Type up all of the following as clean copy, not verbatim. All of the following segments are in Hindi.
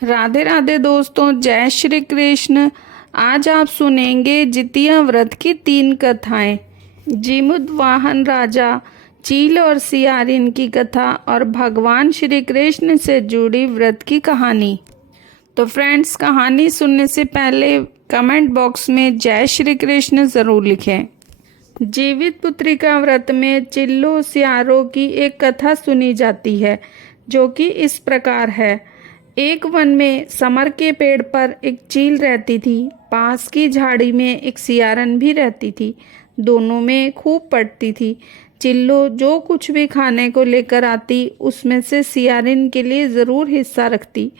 राधे राधे दोस्तों, जय श्री कृष्ण। आज आप सुनेंगे जितिया व्रत की 3 कथाएं। जीमुतवाहन राजा, चील और सियारिन की कथा और भगवान श्री कृष्ण से जुड़ी व्रत की कहानी। तो फ्रेंड्स, कहानी सुनने से पहले कमेंट बॉक्स में जय श्री कृष्ण ज़रूर लिखें। जीवित पुत्रिका व्रत में चिल्लो सियारों की एक कथा सुनी जाती है, जो कि इस प्रकार है। एक वन में समर के पेड़ पर एक चील रहती थी। पास की झाड़ी में एक सियारन भी रहती थी। दोनों में खूब पटती थी। चिल्लो जो कुछ भी खाने को लेकर आती, उसमें से सियारिन के लिए ज़रूर हिस्सा रखती।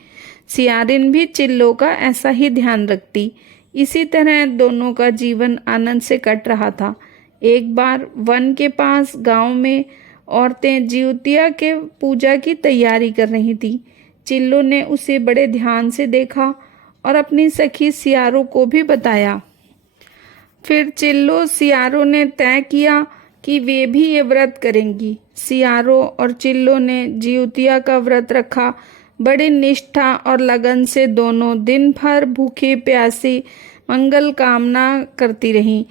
सियारिन भी चिल्लो का ऐसा ही ध्यान रखती। इसी तरह दोनों का जीवन आनंद से कट रहा था। एक बार वन के पास गांव में औरतें जिउतिया के पूजा की तैयारी कर रही थी। चिल्लो ने उसे बड़े ध्यान से देखा और अपनी सखी सियारो को भी बताया। फिर चिल्लो सियारो ने तय किया कि वे भी ये व्रत करेंगी। सियारो और चिल्लो ने जिउतिया का व्रत रखा। बड़ी निष्ठा और लगन से दोनों दिन भर भूखे प्यासी मंगल कामना करती रहीं,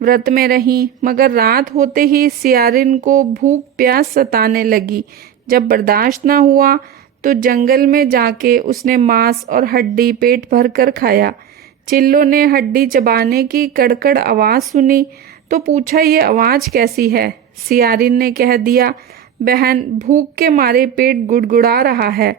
व्रत में रहीं। मगर रात होते ही सियारिन को भूख प्यास सताने लगी। जब बर्दाश्त न हुआ तो जंगल में जाके उसने मांस और हड्डी पेट भर कर खाया। चिल्लो ने हड्डी चबाने की कड़कड़ आवाज़ सुनी तो पूछा, ये आवाज़ कैसी है? सियारिन ने कह दिया, बहन, भूख के मारे पेट गुड़गुड़ा रहा है।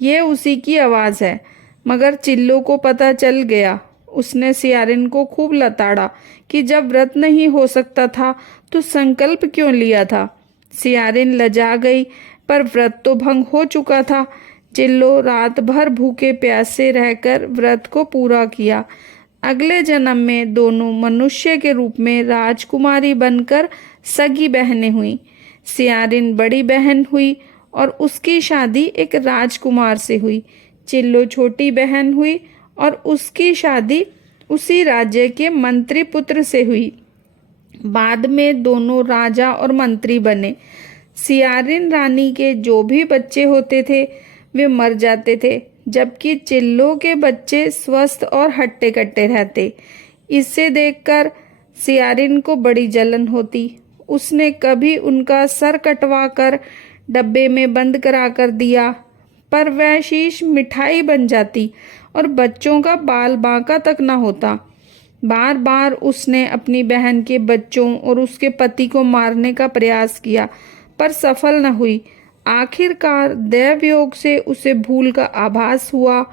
ये उसी की आवाज़ है। मगर चिल्लो को पता चल गया। उसने सियारिन को खूब लताड़ा कि जब व्रत नहीं हो सकता था तो संकल्प क्यों लिया था। सियारिन लजा गई, पर व्रत तो भंग हो चुका था। चिल्लो रात भर भूखे प्यासे रहकर व्रत को पूरा किया। अगले जन्म में दोनों मनुष्य के रूप में राजकुमारी बनकर सगी बहनें हुई। सियारिन बड़ी बहन हुई और उसकी शादी एक राजकुमार से हुई। चिल्लो छोटी बहन हुई और उसकी शादी उसी राज्य के मंत्री पुत्र से हुई। बाद में दोनों राजा और मंत्री बने। सियारिन रानी के जो भी बच्चे होते थे वे मर जाते थे, जबकि चिल्लो के बच्चे स्वस्थ और हट्टे कट्टे रहते। इसे देखकर सियारिन को बड़ी जलन होती। उसने कभी उनका सर कटवा कर डब्बे में बंद करा कर दिया, पर वह शीश मिठाई बन जाती और बच्चों का बाल बांका तक न होता। बार बार उसने अपनी बहन के बच्चों और उसके पति को मारने का प्रयास किया, पर सफल न हुई। आखिरकार दैवयोग से उसे भूल का आभास हुआ।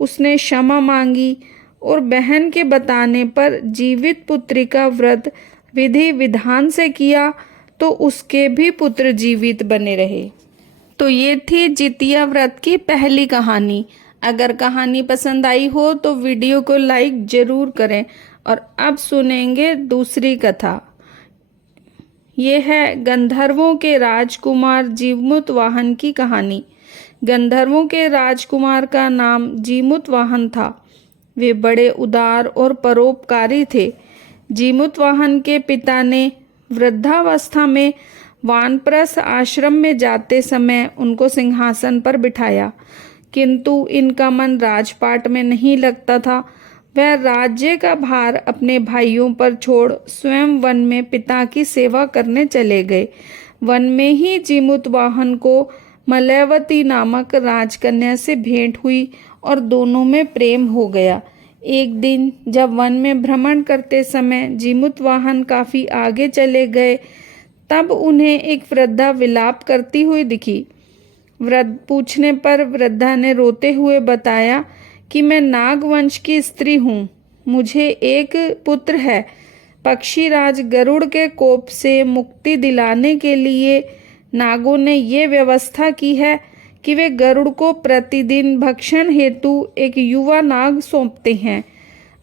उसने क्षमा मांगी और बहन के बताने पर जीवित पुत्री का व्रत विधि विधान से किया, तो उसके भी पुत्र जीवित बने रहे। तो ये थी जितिया व्रत की पहली कहानी। अगर कहानी पसंद आई हो तो वीडियो को लाइक जरूर करें। और अब सुनेंगे दूसरी कथा। ये है गंधर्वों के राजकुमार जीमुतवाहन की कहानी। गंधर्वों के राजकुमार का नाम जीमुतवाहन था। वे बड़े उदार और परोपकारी थे। जीमुतवाहन के पिता ने वृद्धावस्था में वानप्रस्थ आश्रम में जाते समय उनको सिंहासन पर बिठाया, किंतु इनका मन राजपाट में नहीं लगता था। वह राज्य का भार अपने भाइयों पर छोड़ स्वयं वन में पिता की सेवा करने चले गए। वन में ही जीमुतवाहन को मलयवती नामक राजकन्या से भेंट हुई और दोनों में प्रेम हो गया। एक दिन जब वन में भ्रमण करते समय जीमुतवाहन काफी आगे चले गए, तब उन्हें एक वृद्धा विलाप करती हुई दिखी। पूछने पर वृद्धा ने रोते हुए बताया कि मैं नागवंश की स्त्री हूँ। मुझे एक पुत्र है। पक्षीराज गरुड़ के कोप से मुक्ति दिलाने के लिए नागों ने ये व्यवस्था की है कि वे गरुड़ को प्रतिदिन भक्षण हेतु एक युवा नाग सौंपते हैं।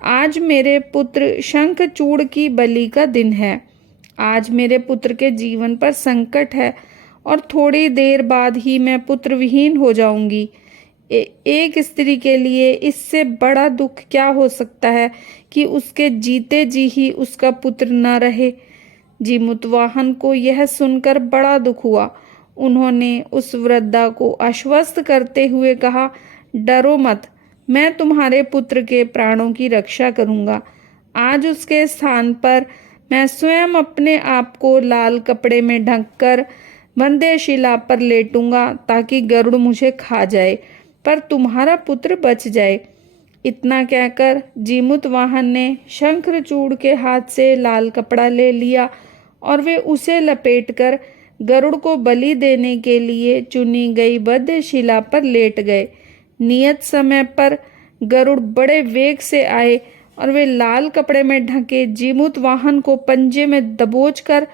आज मेरे पुत्र शंखचूड़ की बलि का दिन है। आज मेरे पुत्र के जीवन पर संकट है और थोड़ी देर बाद ही मैं पुत्र विहीन हो जाऊंगी। एक स्त्री के लिए इससे बड़ा दुख क्या हो सकता है कि उसके जीते जी ही उसका पुत्र न रहे। जीमुतवाहन को यह सुनकर बड़ा दुख हुआ। उन्होंने उस वृद्धा को आश्वस्त करते हुए कहा, डरो मत, मैं तुम्हारे पुत्र के प्राणों की रक्षा करूंगा। आज उसके स्थान पर मैं स्वयं अपने आप को लाल कपड़े में ढककर वंदे शिला पर लेटूंगा ताकि गरुड़ मुझे खा जाए, पर तुम्हारा पुत्र बच जाए। इतना कहकर जीमूत वाहन ने शंखचूड़ के हाथ से लाल कपड़ा ले लिया और वे उसे लपेटकर गरुड़ को बलि देने के लिए चुनी गई वंदे शिला पर लेट गए। नियत समय पर गरुड़ बड़े वेग से आए और वे लाल कपड़े में ढके जीमूत वाहन को पंजे में दबोचकर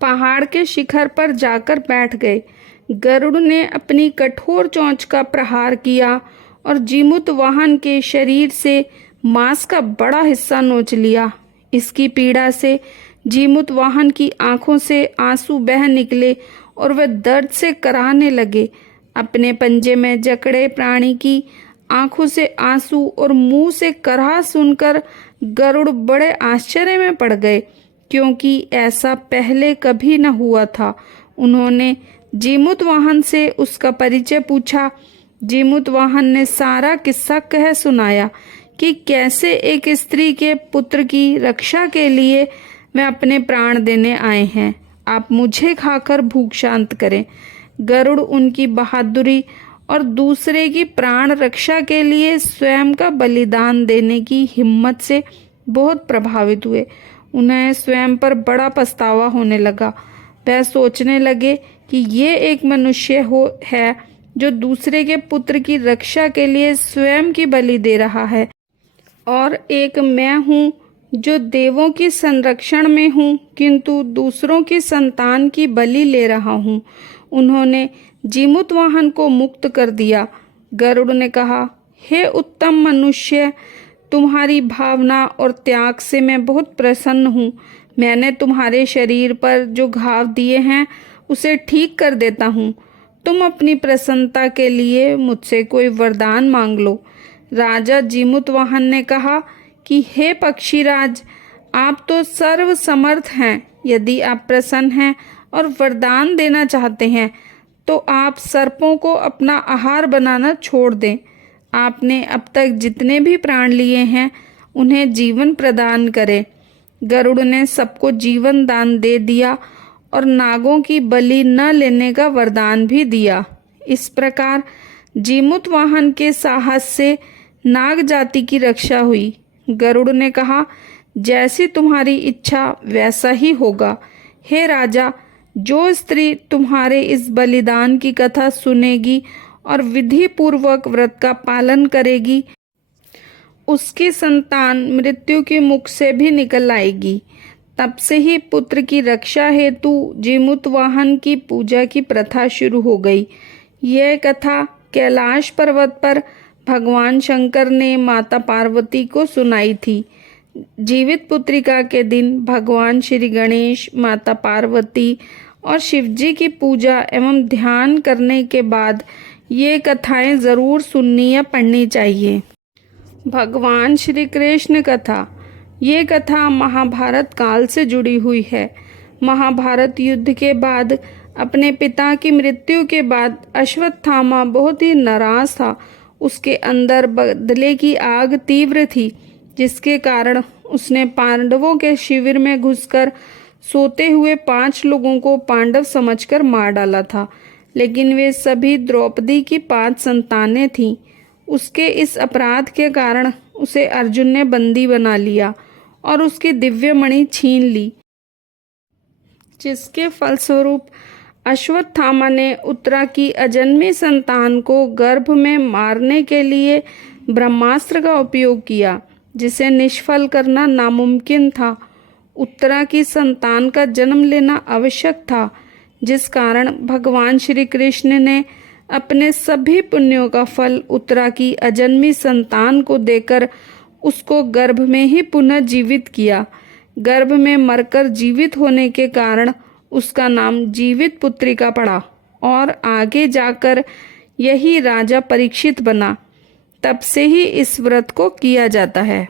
पहाड़ के शिखर पर जाकर बैठ गए। गरुड़ ने अपनी कठोर चोंच का प्रहार किया और जीमूत वाहन के शरीर से मांस का बड़ा हिस्सा नोच लिया। इसकी पीड़ा से जीमूत वाहन की आंखों से आंसू बह निकले और वह दर्द से कराहने लगे। अपने पंजे में जकड़े प्राणी की आंखों से आंसू और मुंह से कराह सुनकर गरुड़ बड़े आश्चर्य में पड़ गए, क्योंकि ऐसा पहले कभी न हुआ था। उन्होंने जीमूत वाहन से उसका परिचय पूछा। जीमूत वाहन ने सारा किस्सा कह सुनाया कि कैसे एक स्त्री के पुत्र की रक्षा के लिए वे अपने प्राण देने आए हैं। आप मुझे खाकर भूख शांत करें। गरुड़ उनकी बहादुरी और दूसरे की प्राण रक्षा के लिए स्वयं का बलिदान देने की हिम्मत से बहुत प्रभावित हुए। उन्हें स्वयं पर बड़ा पछतावा होने लगा। वह सोचने लगे कि ये एक मनुष्य है जो दूसरे के पुत्र की रक्षा के लिए स्वयं की बलि दे रहा है, और एक मैं हूँ जो देवों की संरक्षण में हूँ किंतु दूसरों की संतान की बलि ले रहा हूँ। उन्होंने जीमूत वाहन को मुक्त कर दिया। गरुड़ ने कहा, हे उत्तम मनुष्य, तुम्हारी भावना और त्याग से मैं बहुत प्रसन्न हूँ। मैंने तुम्हारे शरीर पर जो घाव दिए हैं उसे ठीक कर देता हूँ। तुम अपनी प्रसन्नता के लिए मुझसे कोई वरदान मांग लो। राजा जीमूत वाहन ने कहा कि हे पक्षीराज, आप तो सर्व समर्थ हैं। यदि आप प्रसन्न हैं और वरदान देना चाहते हैं तो आप सर्पों को अपना आहार बनाना छोड़ दें। आपने अब तक जितने भी प्राण लिए हैं उन्हें जीवन प्रदान करें। गरुड़ ने सबको जीवन दान दे दिया और नागों की बलि न लेने का वरदान भी दिया। इस प्रकार जीमूत वाहन के साहस से नाग जाति की रक्षा हुई। गरुड़ ने कहा, जैसी तुम्हारी इच्छा वैसा ही होगा। हे राजा, जो स्त्री तुम्हारे इस बलिदान की कथा सुनेगी और विधि पूर्वक व्रत का पालन करेगी, उसकी संतान मृत्यु के मुख से भी निकल आएगी। तब से ही पुत्र की रक्षा हेतु जीमूत वाहन की पूजा की प्रथा शुरू हो गई। यह कथा कैलाश पर्वत पर भगवान शंकर ने माता पार्वती को सुनाई थी। जीवित पुत्रिका के दिन भगवान श्री गणेश, माता पार्वती और शिवजी की पूजा एवं ध्यान करने के बाद ये कथाएं जरूर सुननी या पढ़नी चाहिए। भगवान श्री कृष्ण कथा। ये कथा महाभारत काल से जुड़ी हुई है। महाभारत युद्ध के बाद अपने पिता की मृत्यु के बाद अश्वत्थामा बहुत ही नाराज था। उसके अंदर बदले की आग तीव्र थी, जिसके कारण उसने पांडवों के शिविर में घुसकर सोते हुए 5 लोगों को पांडव समझकर मार डाला था। लेकिन वे सभी द्रौपदी की 5 संतानें थीं। उसके इस अपराध के कारण उसे अर्जुन ने बंदी बना लिया और उसकी दिव्य मणि छीन ली, जिसके फलस्वरूप अश्वत्थामा ने उत्तरा की अजन्मी संतान को गर्भ में मारने के लिए ब्रह्मास्त्र का उपयोग किया, जिसे निष्फल करना नामुमकिन था। उत्तरा की संतान का जन्म लेना आवश्यक था, जिस कारण भगवान श्री कृष्ण ने अपने सभी पुण्यों का फल उत्तरा की अजन्मी संतान को देकर उसको गर्भ में ही पुनः जीवित किया। गर्भ में मरकर जीवित होने के कारण उसका नाम जीवित पुत्रिका पड़ा और आगे जाकर यही राजा परीक्षित बना। तब से ही इस व्रत को किया जाता है।